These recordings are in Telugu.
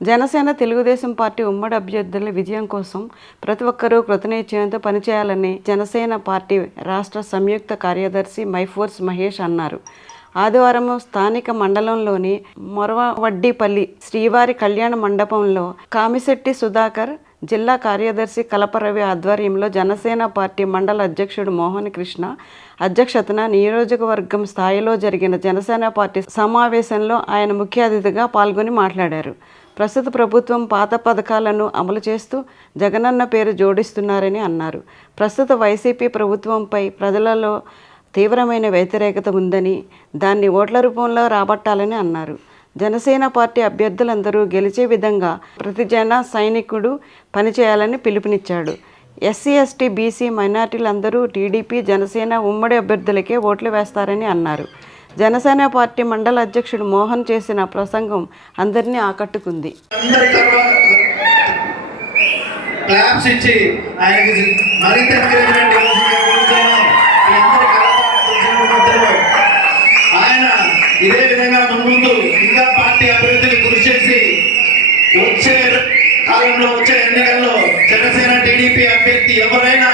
జనసేన తెలుగుదేశం పార్టీ ఉమ్మడి అభ్యర్థుల విజయం కోసం ప్రతి ఒక్కరూ కృతనిశ్చయంతో పనిచేయాలని జనసేన పార్టీ రాష్ట్ర సంయుక్త కార్యదర్శి మైఫోర్స్ మహేష్ అన్నారు. ఆదివారం స్థానిక మండలంలోని మొరవవడ్డిపల్లి శ్రీవారి కళ్యాణ మండపంలో కామిశెట్టి సుధాకర్, జిల్లా కార్యదర్శి కలపరవి ఆధ్వర్యంలో జనసేన పార్టీ మండల అధ్యక్షుడు మోహన్ కృష్ణ అధ్యక్షతన నియోజకవర్గం స్థాయిలో జరిగిన జనసేన పార్టీ సమావేశంలో ఆయన ముఖ్య అతిథిగా పాల్గొని మాట్లాడారు. ప్రస్తుత ప్రభుత్వం పాత పథకాలను అమలు చేస్తూ జగనన్న పేరు జోడిస్తున్నారని అన్నారు. ప్రస్తుత వైసీపీ ప్రభుత్వంపై ప్రజలలో తీవ్రమైన వ్యతిరేకత ఉందని, దాన్ని ఓట్ల రూపంలో రాబట్టాలని అన్నారు. జనసేన పార్టీ అభ్యర్థులందరూ గెలిచే విధంగా ప్రతి జన సైనికుడు పనిచేయాలని పిలుపునిచ్చాడు. ఎస్సీ, ఎస్టీ, బీసీ, మైనార్టీలందరూ టీడీపీ, జనసేన ఉమ్మడి అభ్యర్థులకే ఓట్లు వేస్తారని అన్నారు. జనసేన పార్టీ మండల అధ్యక్షుడు మోహన్ చేసిన ప్రసంగం అందరినీ ఆకట్టుకుంది. ఇదే విధంగా ముందు ఇంకా పార్టీ అభివృద్ధికి కృషి చేసి వచ్చే కాలంలో వచ్చే ఎన్నికల్లో జనసేన టీడీపీ అభ్యర్థి ఎవరైనా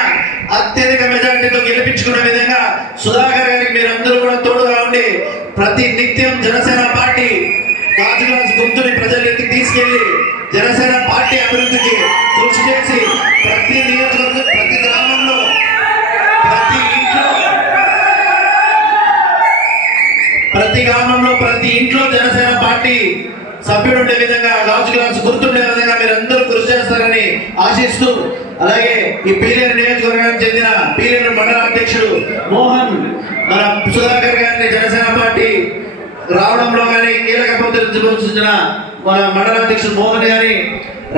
అత్యధిక మెజార్టీతో గెలిపించుకునే విధంగా సుధాకర్ గారికి మీరందరూ కూడా తోడుగా ఉండి ప్రతి నిత్యం జనసేన పార్టీ రాజుగారి గుర్తుని ప్రజలకి తీసుకెళ్లి జనసేన పార్టీ అభివృద్ధికి కృషి చేసి ప్రతి నియోజకవర్గం, ప్రతి గ్రామంలో, ప్రతి ఇంట్లో జనసేన పార్టీ సభ్యుడు ఉండే విధంగా, రాజు గుర్తుండే విధంగా మీరు అందరూ కృషి చేస్తారని ఆశిస్తూ, అలాగే ఈ పీలేరు నియోజకవర్గానికి చెందిన పీలేరు మండల అధ్యక్షుడు మోహన్ మన సుధాకర్ గారిని జనసేన పార్టీ రావడంలో కానీ కీలక పాత్ర మన మండల అధ్యక్షుడు మోహన్ గాని,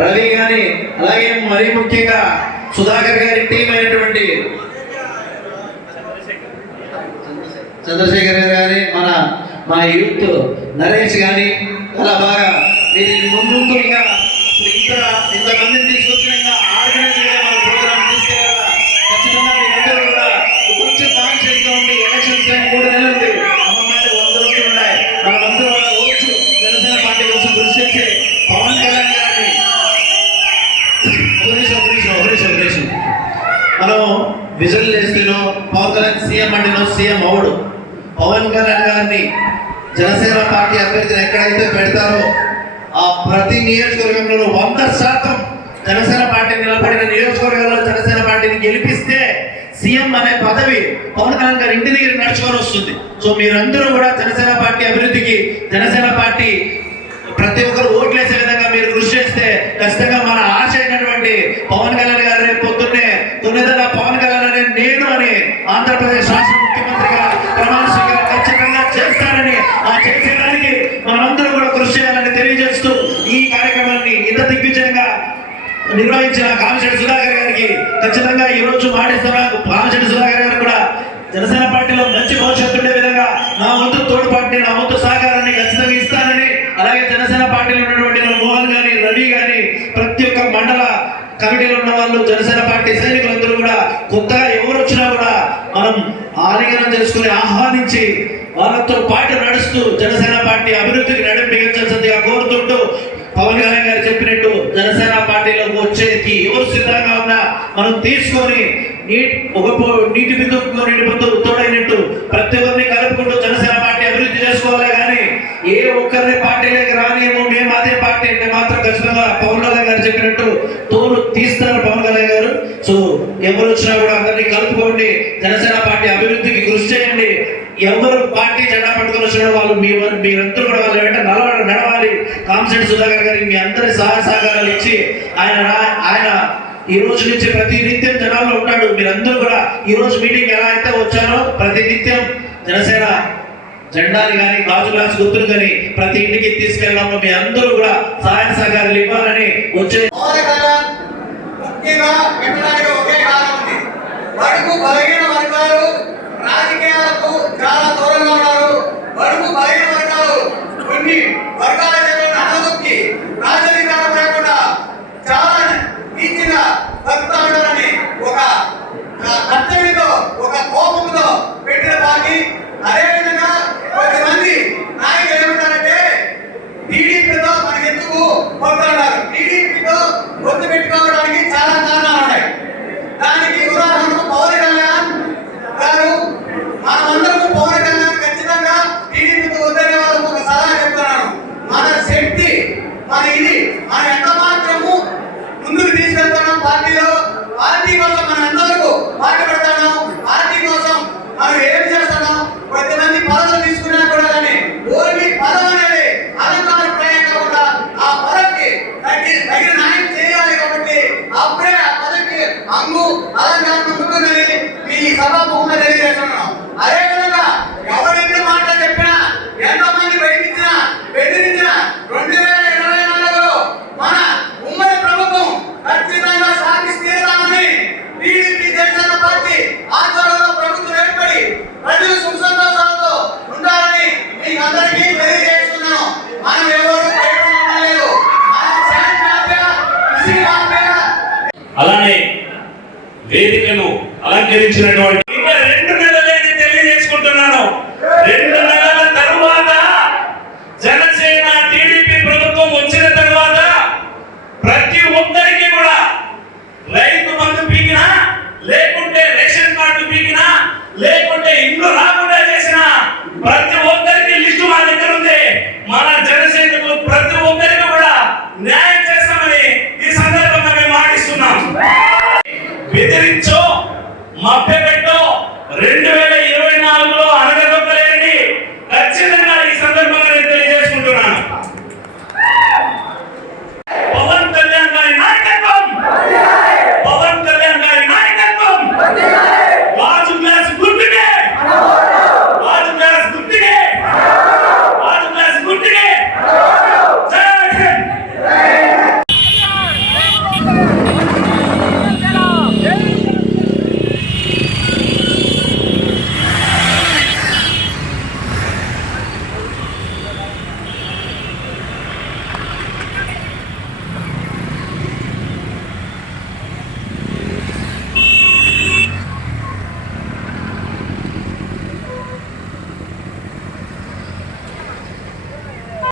రవి గాని, అలాగే మరీ ముఖ్యంగా సుధాకర్ గారి టీం అయినటువంటి చంద్రశేఖర్ గారు కానీ, మా యూత్ నరేష్ కానీ అలా బాగా మీరు ముందు ఇంకా ఇంతమందిని తీసుకొచ్చిన ఆర్గనైజ్గా మన ప్రోగ్రామ్ తీసుకెళ్ళాలా. ఖచ్చితంగా మీరందరూ కూడా కొంచెం కాన్షియస్గా ఉండి ఎలక్షన్స్ కానీ 3 నెలలు ఉంది, అమ్మంటే 100 రోజులు ఉన్నాయి. మనమందరూ ఓట్స్ జనసేన పార్టీ కోసం కృషి చేసి పవన్ కళ్యాణ్ గారిని మనం విజువల్ చేస్తేనో పవన్ కళ్యాణ్ సీఎం అంటేనో సీఎం అవడు. పవన్ కళ్యాణ్ గారిని జనసేన పార్టీ అభ్యర్థిని ఎక్కడైతే పెడతారో ఆ ప్రతి నియోజకవర్గంలో 100% జనసేన పార్టీ నిలబడిన నియోజకవర్గంలో జనసేన పార్టీని గెలిపిస్తే సీఎం అనే పదవి పవన్ కళ్యాణ్ గారి ఇంటి దగ్గర నడుచుకొని వస్తుంది. సో మీరందరూ కూడా జనసేన పార్టీ అభివృద్ధికి, జనసేన పార్టీ ప్రతి ఒక్కరు ఓట్లేసే విధంగా మీరు కృషి చేస్తే ఖచ్చితంగా మన ఆశ అయినటువంటి పవన్ కళ్యాణ్ గారు రేపు పొద్దున్నే తొమ్మిదల పవన్ కళ్యాణ్ అనే నేను అని ఆంధ్రప్రదేశ్ రాష్ట్ర ముఖ్యమంత్రిగా ప్రమాణ స్వీకారం ఖచ్చితంగా చేస్తారని, ఆ చేసేదానికి మనమందరూ కూడా కృషి చేయాలని తెలియజేస్తూ ఈ కార్యక్రమాన్ని ఇంత దిగ్విజయంగా నిర్వహించిన కామిశెట్టి సుధాకర్ గారికి ఖచ్చితంగా ఈ రోజు మాటిస్తున్నా. కామిశెట్టి సుధాకర్ గారు కూడా జనసేన పార్టీలో మంచి భవిష్యత్తు ఉండే విధంగా నా వంతు తోడ్పాటుని, నా వంతు సహకారాన్ని ఖచ్చితంగా ఇస్తానని, అలాగే జనసేన పార్టీలో ఉన్నటువంటి మోహన్ గాని, రవి గాని, ప్రతి ఒక్క మండల కమిటీలో ఉన్న వాళ్ళు, జనసేన పార్టీ సైనికులందరూ కూడా కొత్తగా ఎవరు వచ్చినా కూడా మనం ఆలింగనం చేసుకుని ఆహ్వానించి వాళ్ళతో పాటు నడుస్తూ జనసేన పార్టీ అభివృద్ధికి నడిపించాల్సిందిగా కోరుతుంటూ, పవన్ కళ్యాణ్ గారు చెప్పినట్టు జనసేన పార్టీలోకి వచ్చేది ఎవరు సిద్ధంగా ఉన్నా మనం తీసుకొని నీటి బిందు తోడైనట్టు ప్రతి ఒక్కరిని కలుపుకుంటూ జనసేన పార్టీ అభివృద్ధి చేసుకోవాలి. కానీ ఏ ఒక్కరిని పార్టీలోకి రానియము, మేము అదే పార్టీ అంటే మాత్రం ఖచ్చితంగా పవన్ కళ్యాణ్ గారు చెప్పినట్టు తోలు తీస్తారు పవన్ కళ్యాణ్ గారు. సో ఎవరు వచ్చినా కూడా అందరినీ కలుపుకోండి, జనసేన పార్టీ అభివృద్ధికి కృషి చేయండి. ఎవరు పార్టీ జెండా పట్టుకొని వచ్చిన వాళ్ళు మీరందరూ కూడా వాళ్ళ వెంట నడవాలి. కామిశెట్టి సుధాకర్ గారికి మీ అందరి సహాయ సహకారాలు ఇచ్చి ఆయన ఈ రోజు నుంచి ప్రతి నిత్యం జనాల్లో ఉంటాడు. మీరందరూ కూడా ఈ రోజు మీటింగ్ ఎలా అయితే వచ్చారో ప్రతి నిత్యం జనసేన జెండాని కానీ, గాజు గుర్తులు కానీ ప్రతి ఇంటికి తీసుకెళ్ళడంలో మీ అందరూ కూడా సహాయ సహకారాలు ఇవ్వాలని వచ్చే రాజకీయాలకు చాలా దూరంగా ఉన్నారు. బడుగు బలహీన వర్గాలు కొన్ని వర్గాల అణగొక్కి రాజకీయాలు లేకుండా చాలా నీచిగా బతుకుతాడని ఒక కర్తవ్యంతో, ఒక కోపంతో పెట్టిన పార్టీ. అదేవిధంగా కొంతమంది నాయకులు ఏమంటారంటే టీడీపీతో మనకెందుకు కొంత అలంకరించినటువంటి ఇంకా 2 నెలలైతే తెలియజేసుకుంటున్నాను. 2 నెలల తరువాత జనసేన టీడీపీ ప్రభుత్వం వచ్చిన తర్వాత ప్రతి ఒక్కరికి కూడా రైతు బంధు పీకినా, లేకుంటే రేషన్ కార్డు పీకినా, లేకుంటే ఇల్లు రాకుండా చేసిన ప్రతి ఒక్కరికి లిస్టు మా దగ్గర ఉంది. మన జనసేనకు ప్రతి ఒక్కరికి కూడా న్యాయం చేస్తామని ఈ సందర్భంగా మేము మాటిస్తున్నాం. బెదిరించో మభ్య